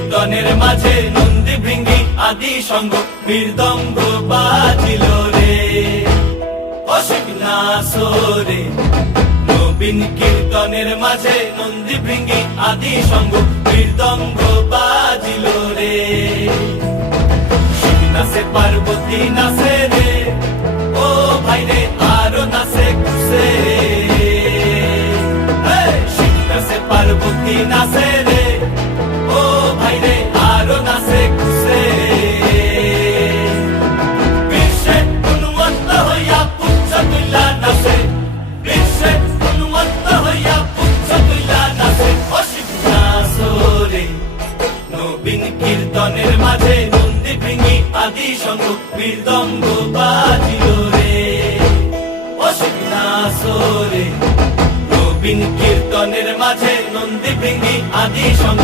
কীর্তনের মাঝে নন্দী ভৃঙ্গি আদি সঙ্গ মৃদঙ্গ বাজিল রে অসিক নাসরে নবীন কীর্তনের মাঝে নন্দী ভৃঙ্গি আদি সঙ্গ মৃদঙ্গ বাজিল রে শিব নাচে পার্বতী নাচে রে ও ভাই রে আরো নাচে খুশে শিব নাচে পার্বতী নাচে রে ও ভাই রে আরো নাচে খুশে বিশ্বে উন্মত্ত হইয়া পুচ্ছ তুইলা নাচে বিশ্বে উন্মত্ত হইয়া পুচ্ছ তুইলা নাচে অসিক নাচরে নবীন কীর্তনের মাঝে নন্দী ভৃঙ্গি আদি সঙ্গ মৃদঙ্গ বাজিল রে অসিক নাচরে নবীন কীর্তনের মাঝে নন্দী ভৃঙ্গি আদি সঙ্গ